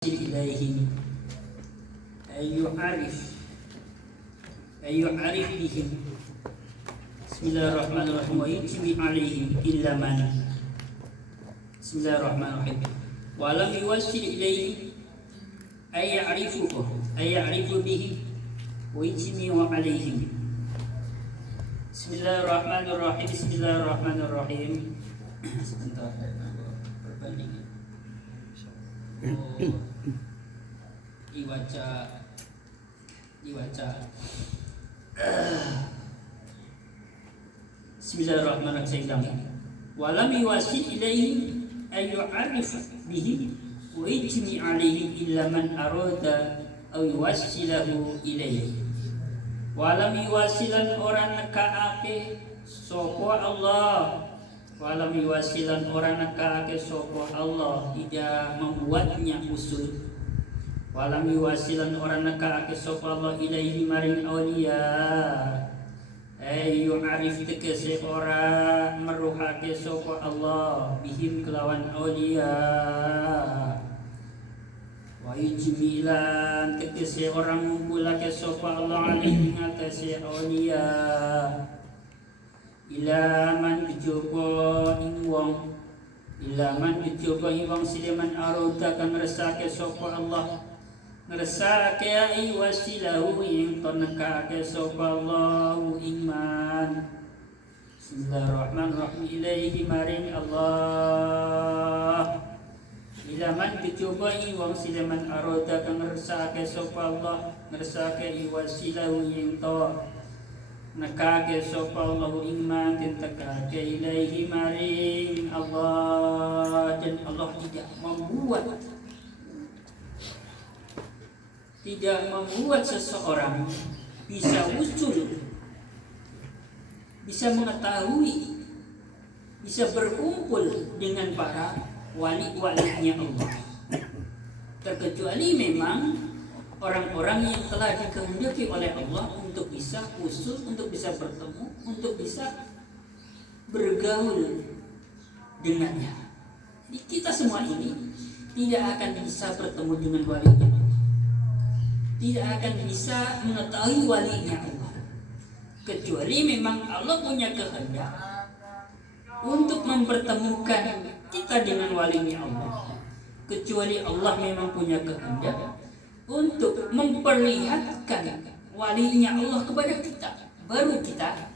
إليهم أن يعرف بهم. بسم الله الرحمن الرحيم. ويجمع عليهم إلا من. بسم الله الرحمن الرحيم. ولم يوصل إليهم أن يعرفوا بهم ويجمع عليهم. بسم الله الرحمن الرحيم. بسم الله الرحمن الرحيم. Sebentar, perbandingan. Dibaca. Bismillahirrahmanirrahim. Walam yuwasil ilaihim ay yu'arif bihim wa yajmi alaihim illa man arada aw yuwassilahu ilaihi. Walam yuwasilan orang nekaake sapa Allah. Walam yuwasilan orang nekaake sapa Allah, tidak membuatnya usul. Walam yuwasilan orang nekaake sapa Allah ilaihi maring aulia. Yu'arif tegese ora meruhake sapa Allah bihim kelawan aulia. Wa yujmilan tegese orang ngumpulake sapa Allah alaihi ngatasi aulia. Ilaman kejaba ing wong sileman aroda kang ngersake sapa Allah ngersake ai wasilahu ing tonekake sapa Allah iman. Bismillahirrahmanirrahim. Ilaihi maring Allah. Ilaman kejaba ing wong sileman aroda kang ngersake sapa Allah ngersake wasilahu ing nekake sapa Allah iman tentekake ilaihi maring Allah. Dan Allah tidak membuat seseorang bisa usul, bisa mengetahui, bisa berkumpul dengan para wali-walinya Allah, terkecuali memang orang-orang yang telah dikehendaki oleh Allah untuk bisa usul, untuk bisa bertemu, untuk bisa bergaul dengannya. Jadi kita semua ini tidak akan bisa bertemu dengan walinya Allah, tidak akan bisa mengetahui walinya Allah, kecuali memang Allah punya kehendak untuk mempertemukan kita dengan walinya Allah. Kecuali Allah memang punya kehendak untuk memperlihatkan walinya Allah kepada kita, baru kita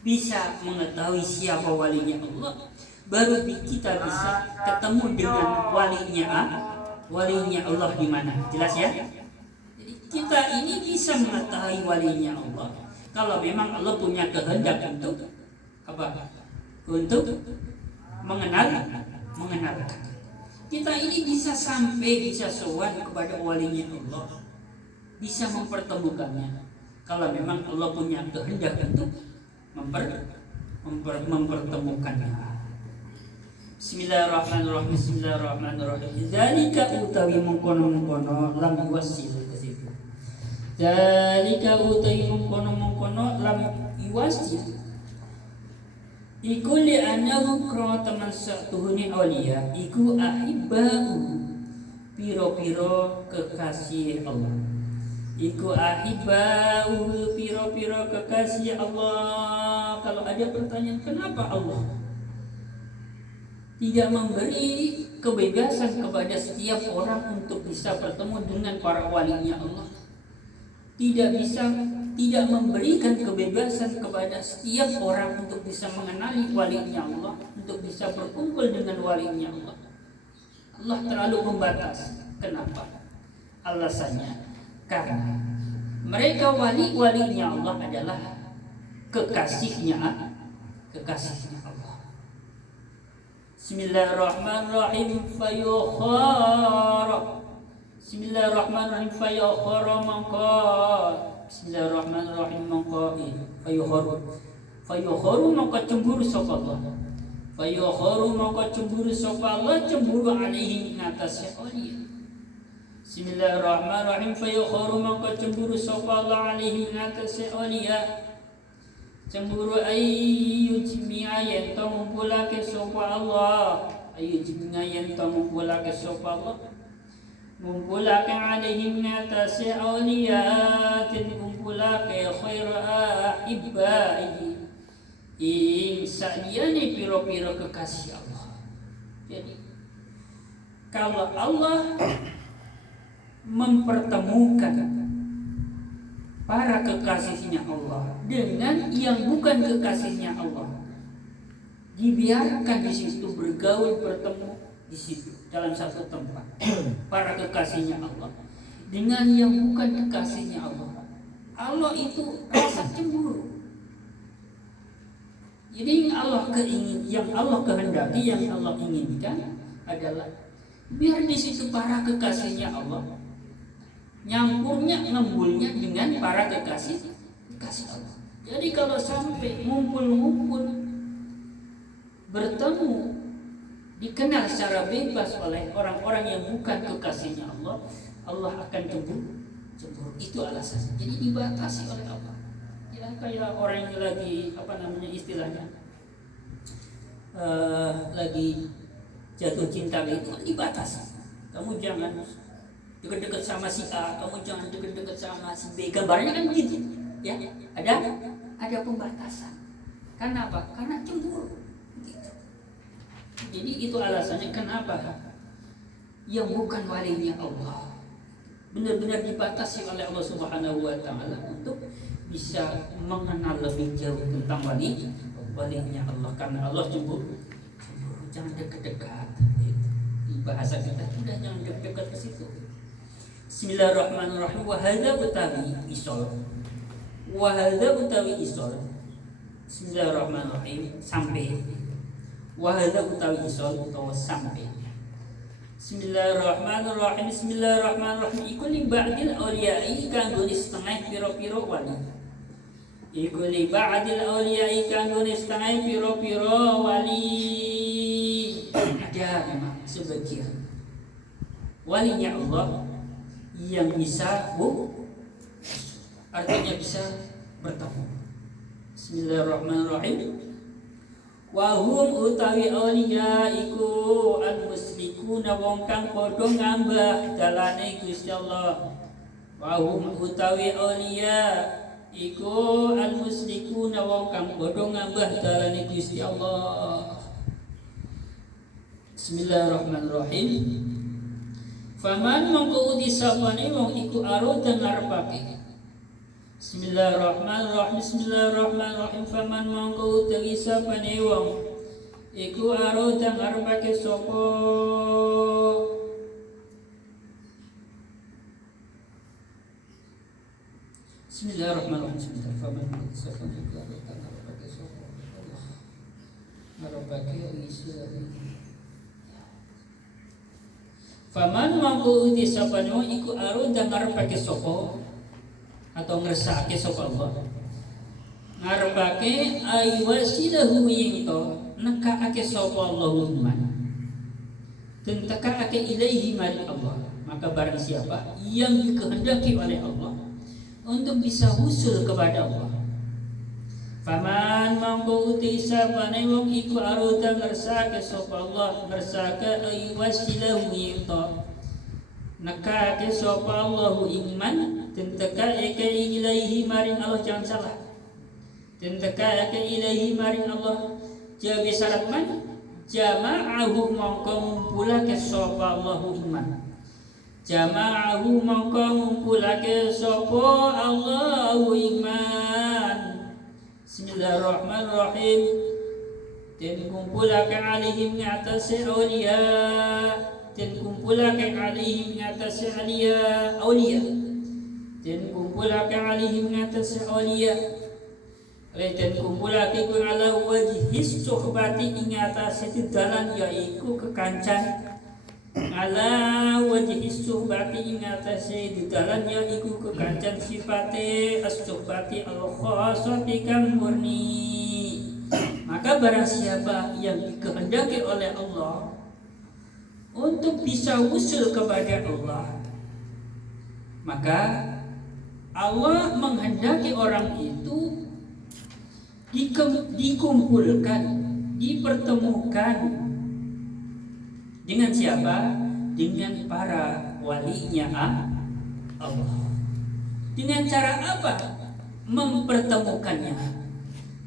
bisa mengetahui siapa walinya Allah, baru kita bisa ketemu dengan walinya Allah di mana. Jelas ya? Jadi kita ini bisa mengetahui walinya Allah kalau memang Allah punya kehendak untuk apa? Untuk mengenalkan. Kita ini bisa sampai, bisa sowan kepada walinya Allah, bisa mempertemukannya kalau memang Allah punya kehendak untuk mempertemukannya. Bismillahirrahmanirrahim. Bismillahirrahmanirrahim. Zalika utawi mengkono lam yuwassil ke situ. Zalika utawi mengkono lam yuwassil iku li anahu kro teman satuhuni aulia iku ahibbau piro-piro kekasih Allah. Iku ahibbau piro-piro kekasih Allah. Kalau ada pertanyaan kenapa Allah tidak memberi kebebasan kepada setiap orang untuk bisa bertemu dengan para walinya Allah, tidak memberikan kebebasan kepada setiap orang untuk bisa mengenali walinya Allah, untuk bisa berkumpul dengan walinya Allah. Allah terlalu membatasi. Kenapa? Alasannya karena mereka walinya Allah adalah kekasihnya Allah. Bismillahirrahmanirrahim. Bismillahirrahmanirrahim. Bismillahirrahmanirrahim. Fayukharu maka cemburu sapa Allah. Cemburu alaihi ngatasnya aulia. Bismillahirrahmanirrahim. Fayukharu maka cemburu sapa Allah alaihi ngatasnya aulia. Cemburu ayyujmi'a yen ngumpulake sapa Allah. ngumpulake alaihim ngatasi awliyatin ngumpulake khaira ibadi ing sakdiane piro-piro kekasih Allah. Jadi kalau Allah mempertemukan para kekasihnya Allah dengan yang bukan kekasihnya Allah, dibiarkan di situ bergaul bertemu di situ dalam satu tempat para kekasihnya Allah dengan yang bukan kekasihnya Allah, Allah itu rasa cemburu. Jadi yang Allah kehendaki, yang Allah inginkan adalah biar di situ para kekasihnya Allah nyampurnya, ngembulnya dengan para kekasih Allah. Jadi kalau sampai ngumpul bertemu, dikenal secara bebas oleh orang-orang yang bukan kekasihnya Allah, Allah akan cemburu. Itu alasannya. Jadi dibatasi oleh Allah. Ya kayak orang yang lagi istilahnya lagi jatuh cinta itu dibatasi. Kamu jangan dekat-dekat sama si A, kamu jangan dekat-dekat sama si B. Gambarnya kan begitu, ya. Ada pembatasan. Karena apa? Karena cemburu. Gitu. Jadi itu alasannya kenapa yang bukan walinya Allah benar-benar dibatasi oleh Allah Subhanahu wa taala untuk bisa mengenal lebih jauh tentang walinya Allah, karena Allah cemburu. Jangan dekat-dekat. Di bahasa kita sudah jangan dekat-dekat ke situ. Bismillahirrahmanirrahim. Wa hadza utawi isol. Bismillahirrahmanirrahim. Sampai. Wa hadza utawi isol atau sampai. Bismillahirrahmanirrahim. Bismillahirrahmanirrahim. Iku li ba'dil awliya'i kanggo setengah piro-piro wali. Iku li ba'dil awliya'i kanggo setengah piro-piro wali. Ada memang sebagian walinya Allah yang bisa artinya bisa bertemu. Bismillahirrahmanirrahim. Wa hum utawi awliya iku al-muslikuna wong kang padha ngambah dalane Gusti Allah. Wa hum utawi awliya iku al-muslikuna wong kang padha ngambah dalane Gusti Allah. Bismillahirrahmanirrahim. Faman mongko disapane wong iku aroda ngarepake. Bismillahirrahmanirrahim. Bismillahirrahmanirrahim. Faman mongko disapane wong iku aroda ngarepake sapa Bismillahirrahmanirrahim. Faman mongko disapane iku aroda ngarepake sapa Allah ngarepake isi. Faman mangko uti sapane iku aroda ngarepake sapa atau ngersake sapa Allah. Ngarepake aywasilahu yingto nekaake sapa Allah iman. Dan tekaake ilaihi mari Allah. Maka barang siapa yang dikehendaki oleh Allah untuk bisa usul kepada Allah. Faman mangko uti sapane wong iku aroda ngersake sapa Allah, ngersake aywasilahu yingto nekake sapa Allahu iman dan tekaake ilaihi maring Allah, jangan salah, dan tekaake ilaihi maring Allah jawi syarat man jama'ahu mongko ngumpulake sapa Allahu iman, jama'ahu mongko ngumpulake sapa Allahu iman. Bismillahirrahmanirrahim. Dan kumpulake alaihim ngatasi awliya, dan kumpulake alaihim ngatasi awliya, dan kumpulake alaihim ngatasi awliya, dan kumpulake ku ala wajhis suhbati ingatasi dalan yaiku kekancan, ala wajhis suhbati ingatasi dalan yaiku kekancan sifate as-suhbati al-khasati kang murni. Maka barang siapa yang dikehendaki oleh Allah untuk bisa usul kepada Allah, maka Allah menghendaki orang itu dikumpulkan, dipertemukan dengan siapa? Dengan para walinya Allah. Dengan cara apa mempertemukannya?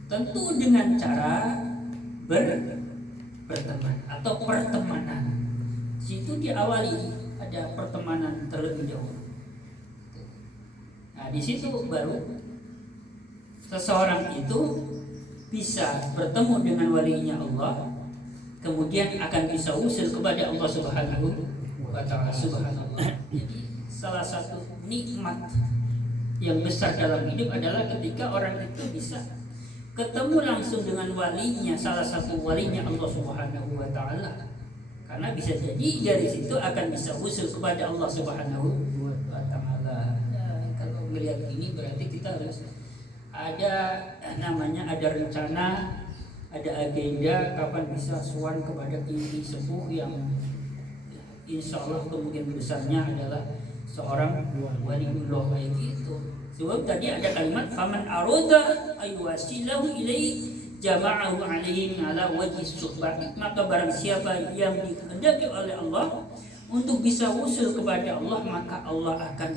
Tentu dengan cara berteman atau pertemanan. Situ diawali ada pertemanan terlebih dahulu. Nah, di situ baru seseorang itu bisa bertemu dengan walinya Allah, kemudian akan bisa usul kepada Allah Subhanahu wa Ta'ala. Subhanallah. Jadi salah satu nikmat yang besar dalam hidup adalah ketika orang itu bisa ketemu langsung dengan walinya, salah satu walinya Allah Subhanahu wa Ta'ala. Karena bisa jadi dari situ akan bisa usul kepada Allah Subhanahu wa Ta'ala. Ya, kalau melihat ini berarti kita harus ada rencana, ada agenda kapan bisa sowan kepada kiai sepuh yang insya Allah kemungkinan besarnya adalah seorang waliullah kayak gitu. Sebab tadi ada kalimat faman aroda aywasilahu ilai jama'ahu alaihim ala wajhi suhbah. Maka barang siapa yang dikehendaki oleh Allah untuk bisa usul kepada Allah, maka Allah akan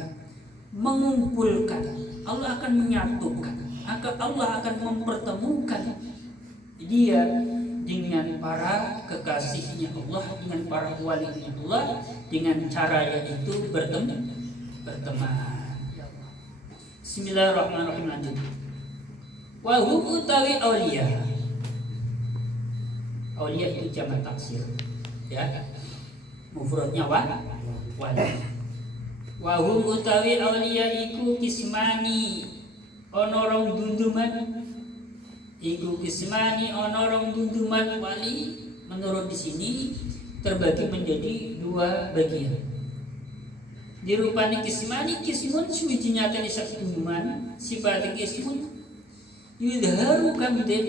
mengumpulkan, Allah akan menyatukan, maka Allah akan mempertemukan dia dengan para kekasihnya Allah, dengan para walinya Allah, dengan cara yaitu berteman. Bismillahirrahmanirrahim. Lanjut. Wa hum utawi auliya. Auliya itu jamak taksir, ya. Mufradnya wali. Wa hum utawi auliya iku kismani ana rong dunduman. Iku kismani ana rong dunduman wali. Menurut di sini terbagi menjadi dua bagian. Dirupani kismani kismun suwiji nyatani sakduman sifat kismun yudharu kamden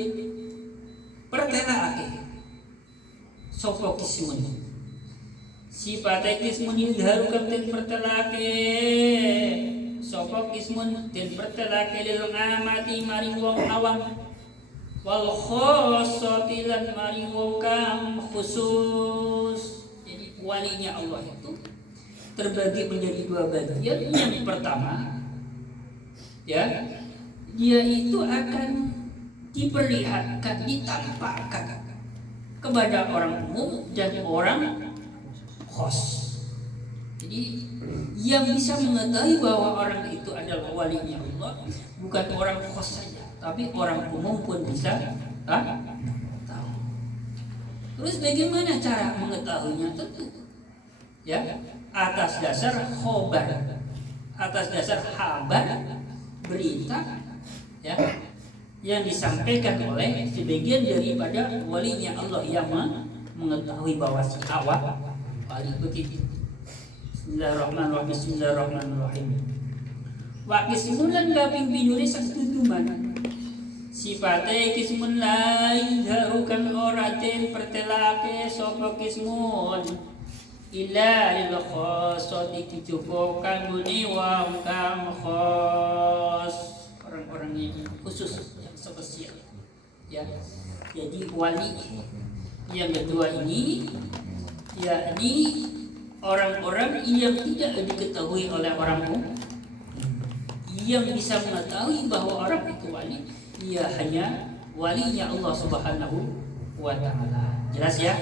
pertelaake sapa kismun sifat kismun yudharu kamden pertelaake sapa kismun den pertelaake lil ngamati maring wong awam wal khossati lan maring wong kang khusus. Jadi walinya Allah itu terbagi menjadi dua bagian. Yang pertama, ya, dia itu akan diperlihatkan, ditampakkan kepada orang umum dan orang khos. Jadi yang bisa mengetahui bahwa orang itu adalah walinya Allah bukan orang khos saja, tapi orang umum pun bisa tahu. Terus bagaimana cara mengetahuinya? Tentu, ya, atas dasar khobar, atas dasar kabar, berita, ya, yang disampaikan oleh sebagian daripada walinya Allah yang mengetahui bahwa si awak wali begitu. Bismillahirrahmanirrahim. Bismillahirrahmanirrahim. Wa kismun lan kaping pinuri saktutuman. Sifate kismun lain harukan oratin pertelake sapa kismun. Illa lil khossati dicoba kanggone wong kang khos, orang-orang yang khusus, yang spesial, ya. Jadi wali yang kedua ini yakni orang-orang yang tidak diketahui oleh orang umum, yang bisa mengetahui bahwa orang itu wali, ia hanya walinya Allah Subhanahu wa Ta'ala. Jelas ya?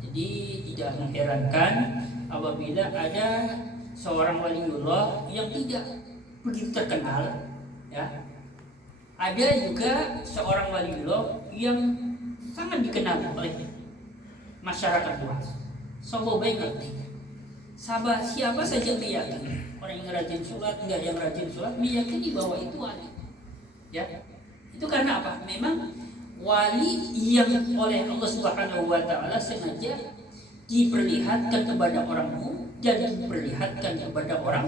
Jadi tidak mengherankan apabila ada seorang waliullah yang tidak begitu terkenal, ya. Ada juga seorang waliullah yang sangat dikenal oleh masyarakat luas. Semua baik ngerti. Siapa saja meyakini, orang yang rajin sholat, enggak yang rajin sholat, meyakini bahwa itu wali. Ya, itu karena apa? Memang wali yang oleh Allah Subhanahu wa Ta'ala sengaja diperlihatkan kepada orang umum dan diperlihatkan kepada orang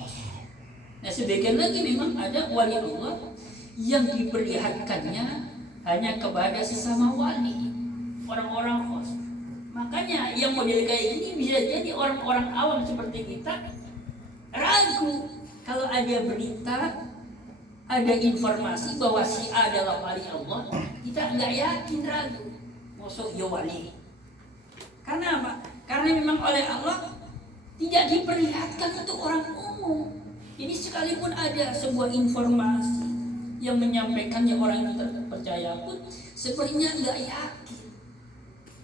khas. Nah, sebagian lagi memang ada wali Allah yang diperlihatkannya hanya kepada sesama wali, orang-orang khas. Makanya yang model kayak ini bisa jadi orang-orang awam seperti kita ragu kalau ada berita, ada informasi bahwa si A adalah wali Allah, kita nggak yakin, ragu. Masuk ya wali. Karena apa? Karena memang oleh Allah tidak diperlihatkan untuk orang umum. Jadi sekalipun ada sebuah informasi yang menyampaikannya orang yang terpercaya pun sepertinya nggak yakin.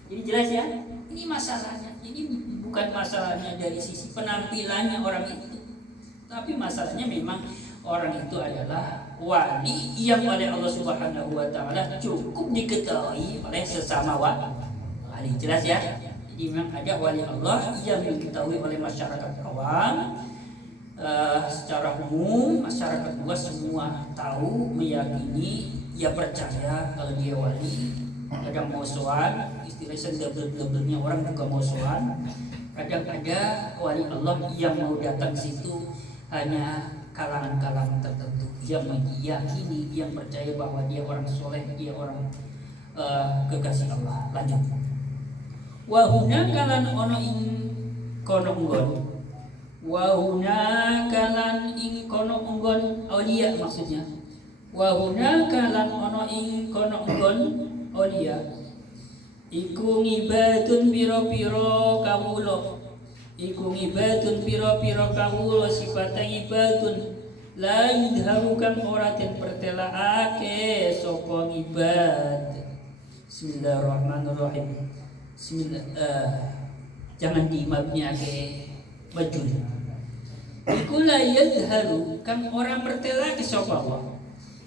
Jadi jelas ya, ini masalahnya. Ini bukan masalahnya dari sisi penampilannya orang itu, tapi masalahnya memang orang itu adalah wali yang oleh Allah Subhanahu wa taala cukup diketahui oleh sesama wali. Jelas ya? Jadi memang ada wali Allah yang diketahui oleh masyarakat awam. Secara umum masyarakat luas semua tahu, meyakini, ya percaya kalau dia wali. Kadang musuhan, istilah sendal-sendelnya orang juga musuhan. Kadang ada wali Allah yang mau datang situ hanya kalangan-kalangan tertentu yang meyakini, yang percaya bahwa dia orang soleh, dia orang kekasih Allah. Lanjut. Wa hunaka lan ono ing kono nggon. Wa hunaka lan ing kono nggon aulia maksudnya. Wa hunaka lan ono ing kono nggon aulia. Iku ngibadun pira-pira kawula. Iku ngibadun pira-pira kawula sifate ngibadun. La yudharu kang ora den pertelaake sapa ngibad. Bismillahirrahmanirrahim. Jangan dimabnya ke bajul. Iku la yadharu kang orang mertelake sapa Allah.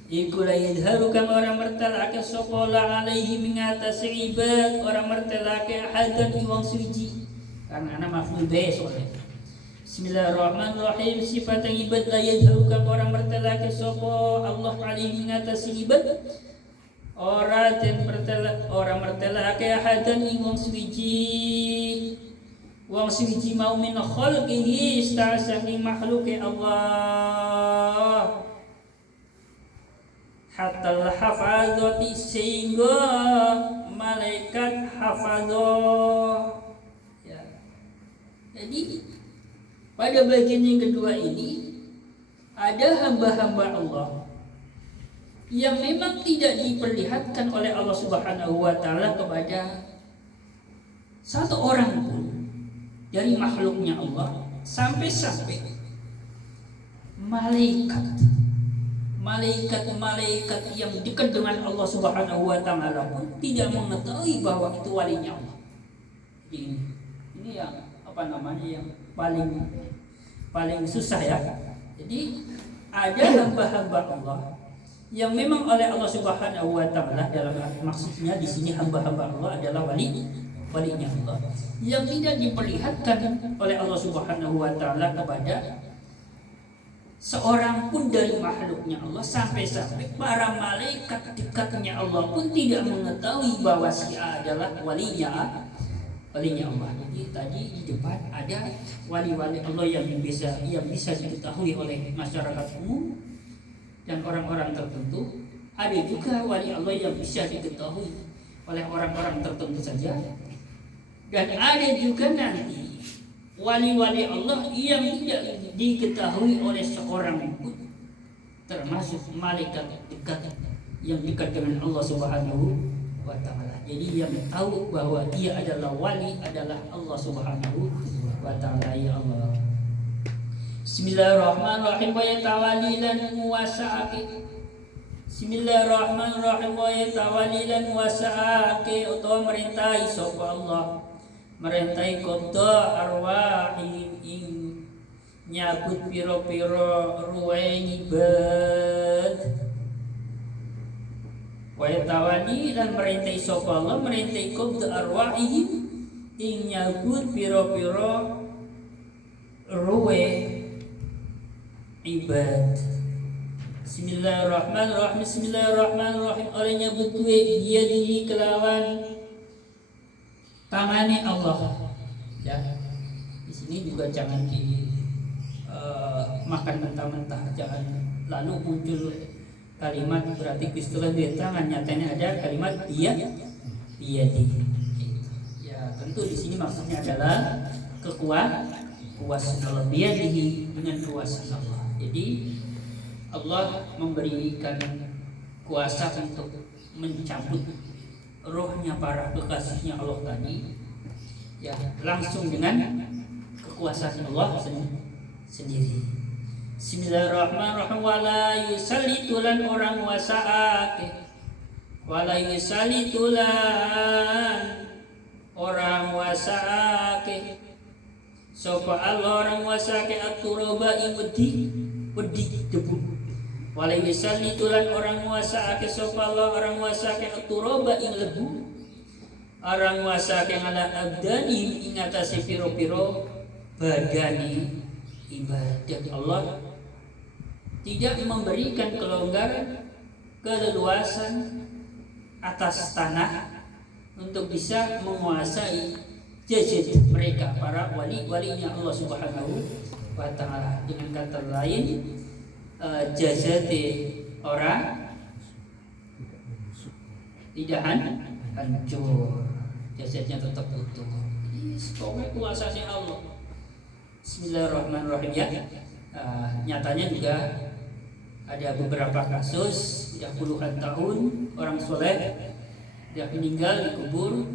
Iku la yadharu kang orang mertelake sapa la alaihi mengatasi ibad orang mertelake ahadan wong suci. Karena ana maf'ul bih soalnya. Bismillahirrahmanirrahim. Sifat ibad la yadharu kang orang mertelake sapa Allah alaihi mengatasi ibad. Orang mertelake ahadan ing wong suci. Wong suci mau min khalqihi saking makhluke Allah. Hatta al-hafazati sehingga malaikat hafazah. Ya. Jadi pada bagian yang kedua ini ada hamba-hamba Allah yang memang tidak diperlihatkan oleh Allah Subhanahu wa taala kepada satu orang pun dari makhluknya Allah, sampai-sampai malaikat yang dekat dengan Allah Subhanahu wa taala pun tidak mengetahui bahwa itu walinya Allah. Ini yang yang paling susah ya. Jadi ada hamba-hamba Allah yang memang oleh Allah Subhanahu wa taala, dalam maksudnya di sini hamba-hamba Allah adalah walinya Allah yang tidak diperlihatkan oleh Allah Subhanahu wa taala kepada seorang pun dari makhluknya Allah, sampai-sampai para malaikat dekatnya Allah pun tidak mengetahui bahwa si A adalah walinya Allah. Jadi tadi di depan ada wali-wali Allah yang bisa diketahui oleh masyarakat umum dan orang-orang tertentu. Ada juga wali Allah yang bisa diketahui oleh orang-orang tertentu saja. Dan ada juga nanti wali-wali Allah yang tidak diketahui oleh seorang pun, termasuk malaikat dekat yang dekat dengan Allah Subhanahu wa taala. Jadi yang tahu bahwa dia adalah wali adalah Allah Subhanahu wa taala, ya Allah. Bismillahirrahmanirrahim. Wa yatawalilan muwasaake. Bismillahirrahmanirrahim. Wa yatawalilan muwasaake utawa merintahi sapa Allah, merintahi qadha arwahihim ing nyabut pira-pira ruwe ibad. Wa yatawali lan merintahi sapa Allah, merintahi qadha arwahihim ing nyabut pira-pira ruwe ibad. Bismillahirrahmanirrahim. Bismillahirrahmanirrahim. Oleh nyabut duwe biyadihi kelawan tangani Allah. Ya. Di sini juga jangan makan mentah-mentah, jangan lalu muncul kalimat berarti istilah di tangan, nyatanya ada kalimat biyadihi. Ya, tentu di sini maksudnya adalah kuasa Allah, biyadihi, dengan kuasa Allah. Jadi Allah memberikan kuasa untuk mencabut rohnya para kekasihnya Allah tadi, ya, langsung dengan kekuasaan Allah sendiri. Bismillahirrahmanirrahim. Wala yusallitulan orang wasaake, wala yusallitulan orang wasaake sapa Allah orang wasaake aturoba ing wedi debu. Wala yusallitulan orang wasaake sapa Allah orang wasaake aturoba ing lebu, orang wasaake ngala abdani ing atase piro-piro badani ibadat Allah, tidak memberikan kelonggaran, keleluasan atas tanah untuk bisa menguasai jasad mereka, para wali-walinya Allah Subhanahu wa ta'ala. Dengan kata lain, jasad orang tidak hancur, jasadnya tetap utuh. Ini pokoknya kuasanya Allah. Bismillahirrahmanirrahim ya. Nyatanya juga ada beberapa kasus sudah puluhan tahun orang soleh dia meninggal dikubur,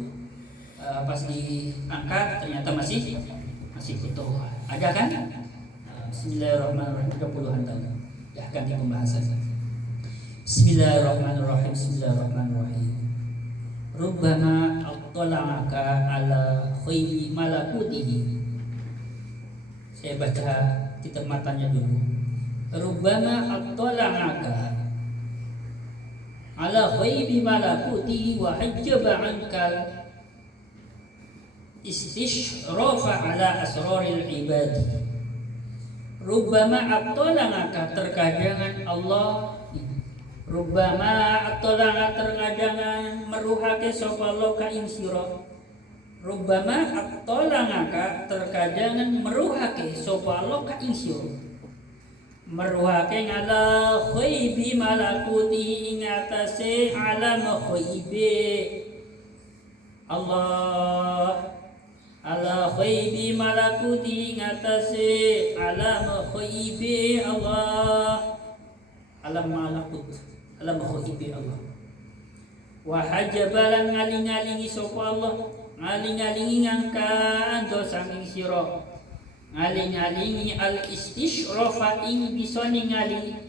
pas diangkat ternyata masih utuh. Ada kan? Bismillahirrahmanirrahim, sudah puluhan tahun. Ya, ganti pembahasan. Bismillahirrahmanirrahim. Bismillahirrahmanirrahim. Rubbama attala'aka ala khaybi malakutihi. Saya baca kitab matanya dulu. Rubbama attala'aka ala khaybi malakutihi wa hajjaba ankal istishrafa ala asraril ibadi. Rubbama attala'aka, terkadang Allah, rubbama attala'aka terkadang meruhake sapa Allah ka ing sira. Rubbama attala'aka terkadang meruhake sapa Allah ka ing sira. Meruhake ngala khaybi malakuti ing atase alam khaybi Allah, ala khaybi malakuti ing atase alam khaybi Allah, alam malakut, alam khaybi Allah. Wa hajabalan ngaling-alingi sapa Allah, ngaling-alingi ngangkaan dosa ing sira, ngaling-alingi al-istishrafa ing bisa ningali,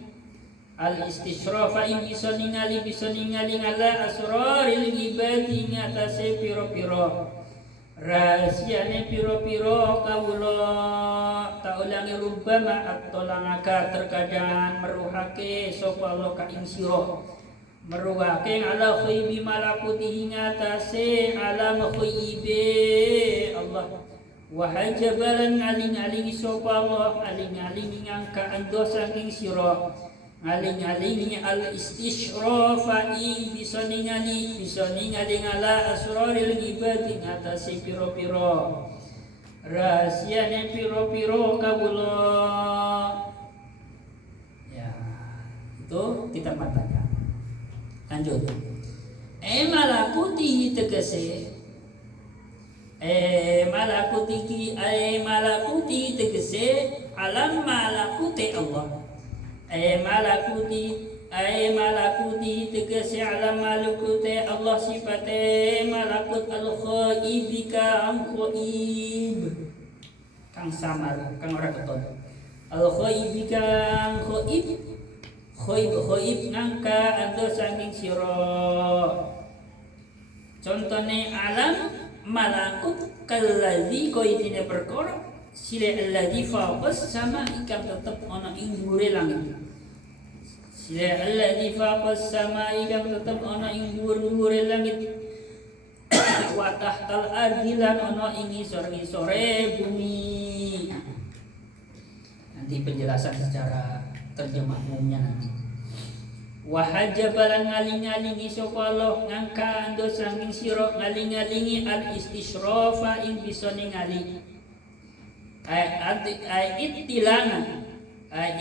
al-istishrafa ing bisa ningali ala asraril ibadi ing atase pira-pira rahasiane pira-pira kawula. Taulangi rubbama attolangaka terkadang meruhake sapa Allah ka ing sira, meruhake ala khaybi malakuti ing atase alam khaybi Allah. Wa hajabalan ngaling-alingi sapa Allah, ngaling-alingi ngangkaan dosa ing sira, ngaling-alingi al-istishrafa ing bisa ningali ala asraril ibadi ngatasi piro-piro rahasiane piro-piro kawula. Ya, itu kita matanya. Lanjut. Malakuti tegese malakuti tegese alam malakuti Allah. Malakuti tegese alam malakuti Allah, sifate malakut al-khaibika am khaib kang samar kang ora keton. Al-khaibika am khaib ngangka ando saking sira. Contone alam malakut kalladzi koitine perkara sile alladzi faqas sama ikan tetep ana ing dhuwure langit. Sile alladzi faqas sama ikan tetep ana ing dhuwur-dhuwure langit. Wa tahtal ardi lan ana ing isor-isore bumi. Nanti penjelasan secara terjemah umumnya nanti. Wa hajabalan ngaling-alingi sapa Allah ngangka dosa ing sira, ngaling-alingi al-istishrafa ing bisa ningali.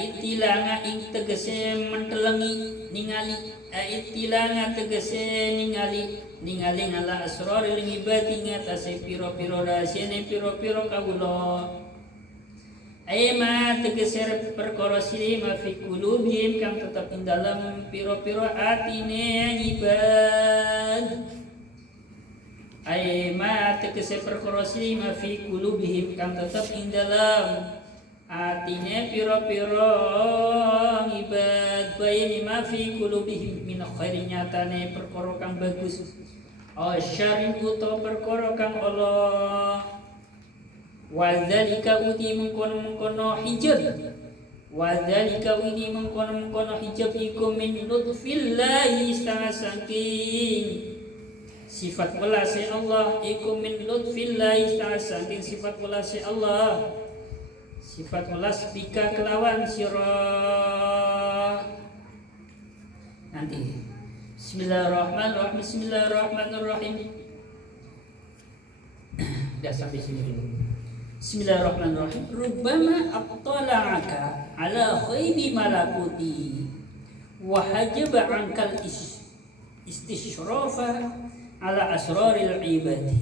Itilanga ing tegese mentelengi ningali, itilanga tegese ningali ngala asraril ibadi ngatasi piro-piro rahasiane piro-piro kawula. Ma tegeser perkara silima fi qulubihim kang tetap ing dalam piro-piro atine ibad. Ai ma tegese perkara ma fi qulubihim kang tetep ing dalam atine pira-pira ibad bayani ma fi qulubihim min khairin nyatane perkara kang bagus asyarin utawa perkara kang Allah wa dzalika uti mengkono-mengkono hijab wa dzalika uti mengkono-mengkono hijab iku min lutfillahi saking sifat welase Allah iku min lutfillahi saking sifat welase Allah sifat welas bika kelawan sirah nanti Bismillahirrahmanirrahim Bismillahirrahmanirrahim udah sampai sini dulu Bismillahirrahmanirrahim rubbama attala'aka ala khaybi malakuti wa hajaba ankal istishrafa ala asraril ibadi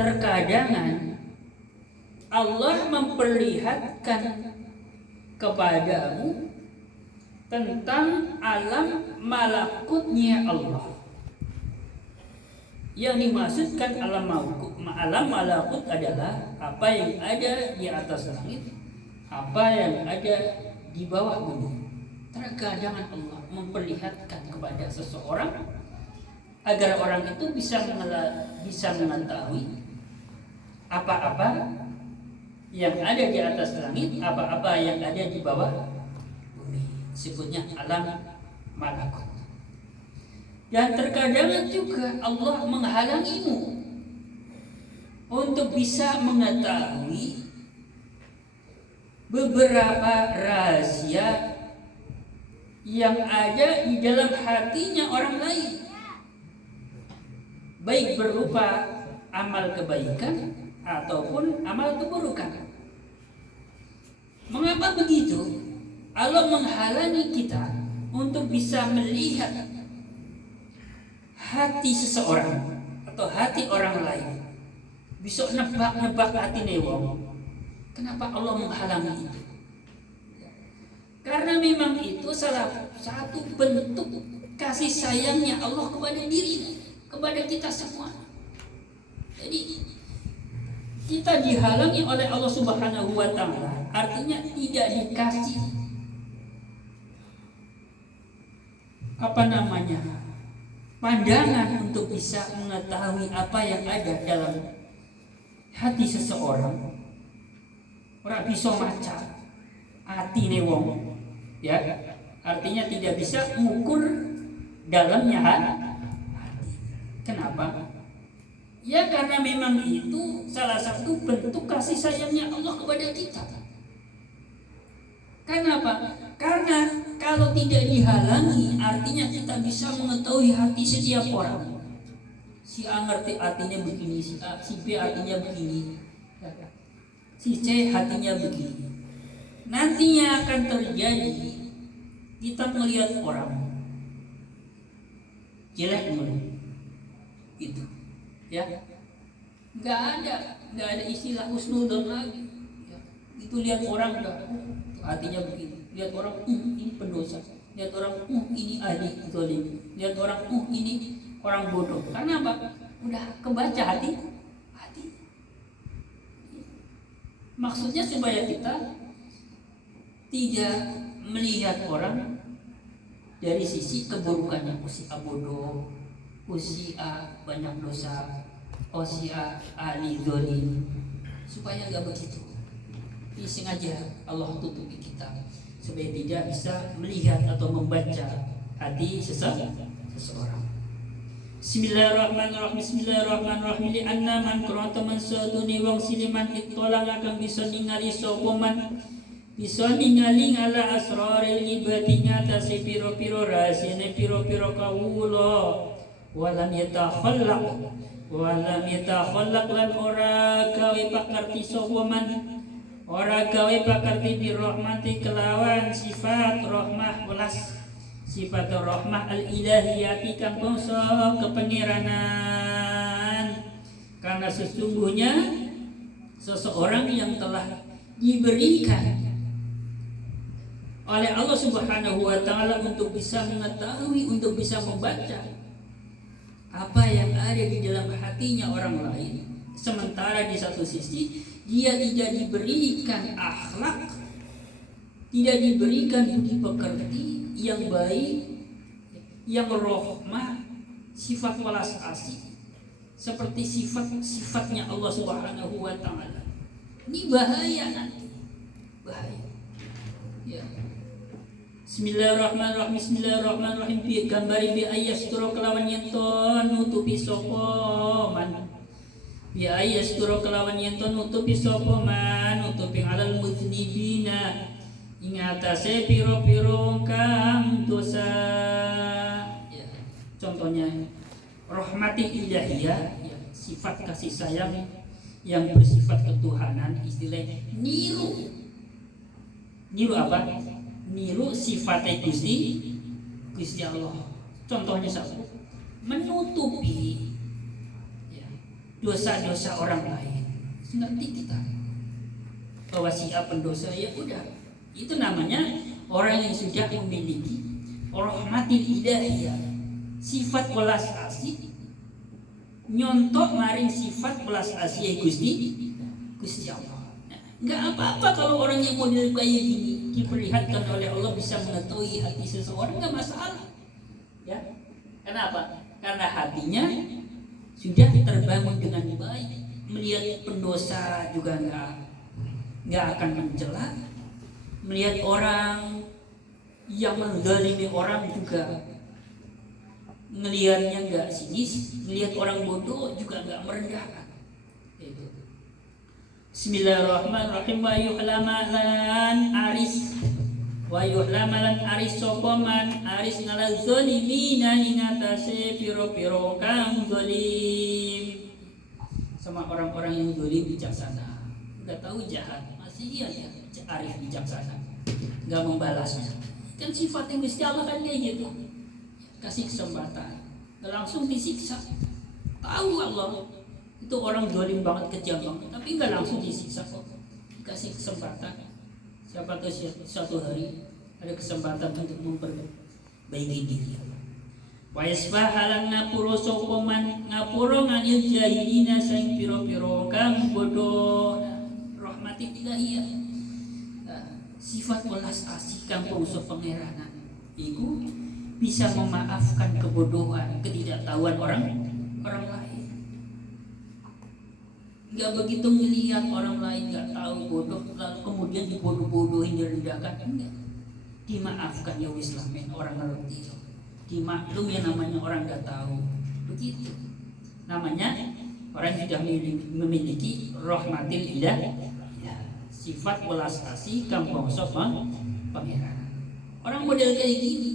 terkadangan Allah memperlihatkan kepadamu tentang alam malakutnya Allah. Yang dimaksudkan alam malakut adalah apa yang ada di atas langit, apa yang ada di bawah bumi. Terkadang Allah memperlihatkan kepada seseorang agar orang itu bisa mengetahui apa-apa yang ada di atas langit, apa-apa yang ada di bawah bumi. Sebutnya alam malakut. Dan terkadang juga Allah menghalangimu untuk bisa mengetahui beberapa rahasia yang ada di dalam hatinya orang lain, baik berupa amal kebaikan ataupun amal keburukan. Mengapa begitu? Allah menghalangi kita untuk bisa melihat hati seseorang atau hati orang lain. Bisa nebak-nebak hati wong. Kenapa Allah menghalangi itu? Karena memang itu salah satu bentuk kasih sayangnya Allah kepada diri, kepada kita semua. Jadi kita dihalangi oleh Allah Subhanahu wa Ta'ala, artinya tidak dikasih pandangan untuk bisa mengetahui apa yang ada dalam hati seseorang. Ora bisa maca hati wong, ya, artinya tidak bisa mengukur dalamnya hati. Kenapa? Ya karena memang itu salah satu bentuk kasih sayangnya Allah kepada kita. Kenapa? Karena kalau tidak dihalangi, artinya kita bisa mengetahui hati setiap orang. Si A ngerti hatinya begini, si B hatinya begini, si C hatinya begini. Nantinya akan terjadi kita melihat orang jelek itu. Ya, nggak ada istilah husnudon lagi. Ya, itu lihat orang hatinya begini, lihat orang ini pendosa, lihat orang ini ahli zalim, lihat orang ini orang bodoh. Karena apa? Udah kebaca hati. Maksudnya supaya kita tidak melihat orang dari sisi keburukannya. Si A bodoh, si A banyak dosa, si A ahli zalim, supaya nggak begitu. Ini sengaja Allah tutupi kita supaya tidak bisa melihat atau membaca hati seseorang. Bismillahirrahmanirrahim. Bismillahirrahmanirrahim. Li anna man qurata man saduni wong siliman itolang akan bisa ningali sapa man bisa ningali ngala asraril ibadi ngatasi piro-piro rahasiane piro-piro kawula. Walam yatakhallaq lan ora gawe pakarti sapa man ora gawe pakarti bi rahmati kelawan sifat rahmah welas sifat rahmah al-ilahiyati kang bangsa kepengiranan. Karena sesungguhnya seseorang yang telah diberikan oleh Allah Subhanahu wa Ta'ala untuk bisa mengetahui, untuk bisa membaca apa yang ada di dalam hatinya orang lain, sementara di satu sisi dia tidak diberikan akhlak, tidak diberikan budi pekerti yang baik, yang rahmah, sifat welas asih seperti sifat-sifatnya Allah Subhanahu wa taala. Ini bahaya nanti. Bahaya. Ya. Bismillahirrahmanirrahim. Bi gambari bi ayasturo kelawan yenton nutupi sapa man. Bi ayasturo kelawan yenton nutupi sapa man, nutupi alal mudznibina ing atase piro-piro kang dosa. Ya. Contohnya rahmatil ilahiyah, ya, sifat kasih sayang yang bersifat ketuhanan, istilahnya niru apa? Niru sifatnya Gusti Allah. Contohnya satu, menutupi ya, dosa-dosa orang lain. Ngerti kita bahwa siapa pendosa, ya udah, itu namanya orang yang sudah memiliki rahmatil ilahiyah, sifat welas asih, nyontok maring sifat welas asih Gusti Allah. Nggak apa-apa kalau orang yang model kayak gini diperlihatkan oleh Allah bisa mengetahui hati seseorang, nggak masalah. Ya, kenapa? Karena hatinya sudah terbangun dengan baik, melihat pendosa juga nggak akan mencela, melihat orang yang menzalimi orang juga ngelihatnya nggak sinis, melihat orang bodoh juga nggak merendahkan. Bismillahirrahmanirrahim. Wa yuhlamalan aris sopaman aris ngalal zolimina ingatase piro-piro kang zolim. Sama orang-orang yang zolim bijaksana, nggak tahu jahat, masih iya ya arif bijaksana, nggak membalasnya. Kan sifatnya Gusti Allah kan kayak gitu, kasih kesempatan, nggak langsung disiksa. Tahu Allah itu orang zalim banget, kejam banget, tapi nggak langsung disiksa kok, dikasih kesempatan. Siapa tahu suatu hari ada kesempatan untuk memperbaiki diri. Wa yasfahalan ngapuro sokoman ngapuro nganil jahilina sang piro-piro kang bodoh. Rahmati ilahiyah, sifat welas asih kang bangsa pangeranan iku bisa memaafkan kebodohan, ketidaktahuan orang lain. Nggak begitu melihat orang lain nggak tahu bodoh lalu kemudian dibodoh-bodohin, direndahkan, enggak. Dimaafkan, ya wis lah men, orang ngerti, dimaklum ya, namanya orang nggak tahu, begitu namanya orang yang sudah memiliki rahmatil ilahiyah, sifat welas asih kang bangsa pangeran. Orang model kayak gini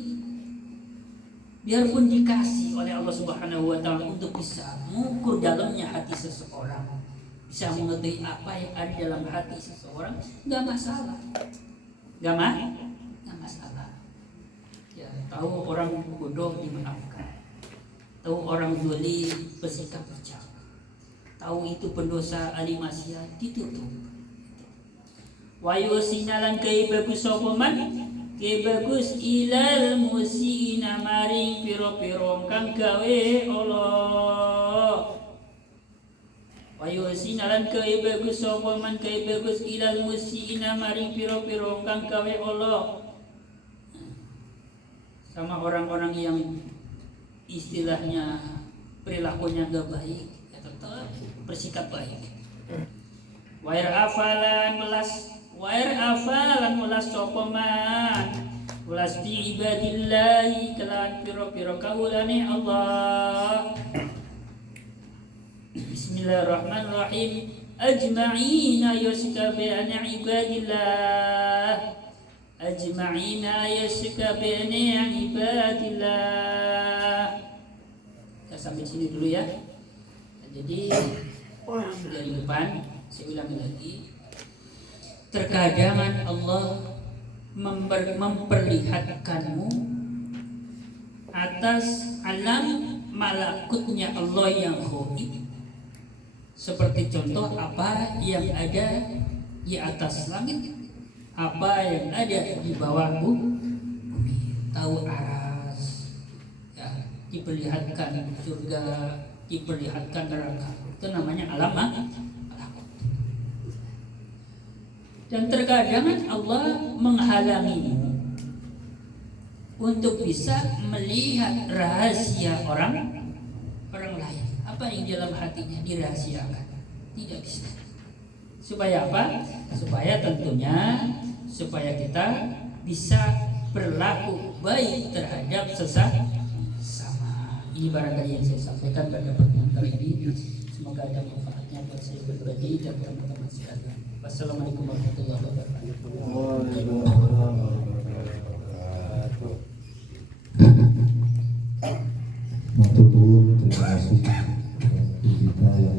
biarpun dikasih oleh Allah Subhanahu wa taala untuk bisa mengukur dalamnya hati seseorang, bisa mengetahui apa yang ada dalam hati seseorang, nggak masalah, nggak masalah. Ya, tahu orang bodoh dimaafkan, tahu orang zalim bersikap bijak, tahu itu pendosa ahli maksiat ditutup. Wa yusinalan kai bagus sapa man, kai bagus ilal musina maring piro-piro kang gawe Allah. Wayu sinalan kai bagus sapa man kai bagus ilal musina maring piro-piro kang gawe Allah. Sama orang-orang yang istilahnya perilakunya enggak baik, ya tetap bersikap baik. Wair afalan melas sapa man ulas bi ibadillahi kelan piro-piro kaulane Allah. Bismillahirrahmanirrahim. Ajma'ina yaskabi'ana ibadillah. Ajma'ina yaskabi'ana ibadillah. Kita sampai sini dulu ya. Jadi dari depan saya ulangi lagi. Terkadang Allah memperlihatkanmu atas alam malakutnya Allah yang ghaib, seperti contoh apa yang ada di atas langit, apa yang ada di bawah bumi. Tahu aras ya, diperlihatkan surga, diperlihatkan neraka. Itu namanya alam malakut. Dan terkadang Allah menghalangimu untuk bisa melihat rahasia orang lain. Apa yang dalam hatinya dirahasiakan, tidak bisa. Supaya apa? Supaya tentunya supaya kita bisa berlaku baik terhadap sesama. Ini barangkali yang saya sampaikan pada pertemuan kali ini. Semoga ada manfaatnya buat saya pribadi dan teman-teman sekalian. Wassalamualaikum warahmatullahi wabarakatuh. Matur nuwun, terima kasih kita yang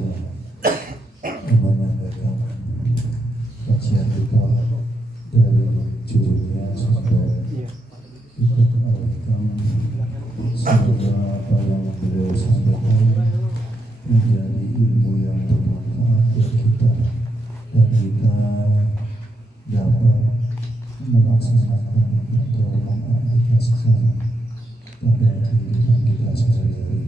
menyampaikan kajian kita dari judulnya sampai kita alihkan. Semoga apa yang beliau sampaikan menjadi ilmu yang bermanfaat buat kita dan kita dapat melaksanakan atau mengaplikasikan pada kehidupan kita sehari-hari.